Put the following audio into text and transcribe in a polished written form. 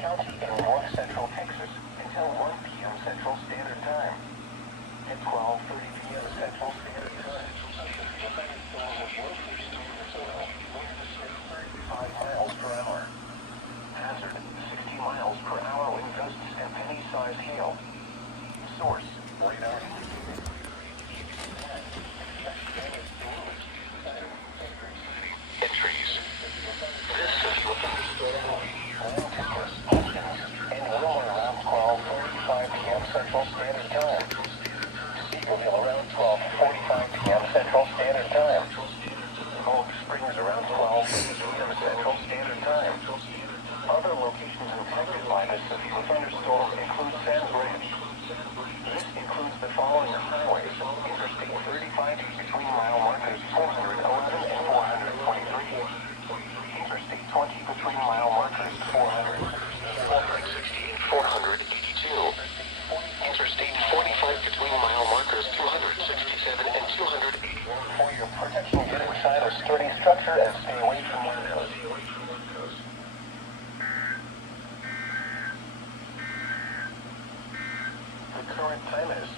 County in north central Texas until 1 p.m. Central Standard Time. At 12:30 p.m. Central Standard Time, the thunderstorm was mostly storm the soil, winds at 35 miles per hour. Hazard, 60 miles per hour wind gusts and penny-sized hail. Source, radar indicated. Entries. This is the thunderstorm. Wind towers, Hopkins, and Wilmer around 12:45 p.m. Central Standard Time. Seagoville around 12:45 p.m. Central Standard Time. Oak Springs around 12:30 p.m. Central Standard Time. Other locations impacted by this severe thunderstorm include Sands Ridge. This includes the following highways: Interstate 35 between mile markers 411 and 423. Interstate 20 between mile markers 400, 460 and 482. Interstate 45 between mile markers 267 and 281. For your protection, get inside a sturdy structure and stay away from windows. The current time is